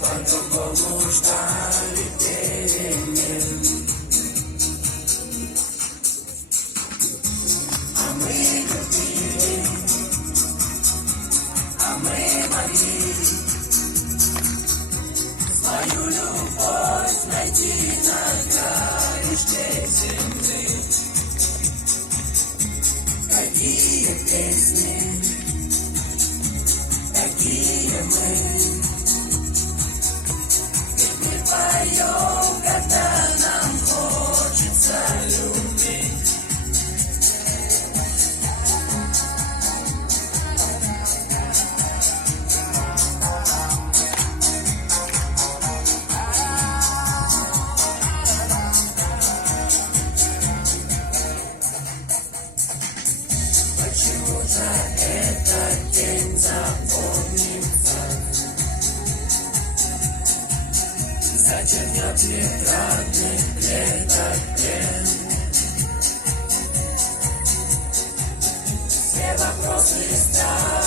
По-другому ждали перемен. А мы любили, а мы могли свою любовь найти на краешке земли. Какие песни, какие мы поем, когда нам хочется любить. Почему-то этот день запомнится. Затемнет тетрадных клеток пен. Все вопросы станут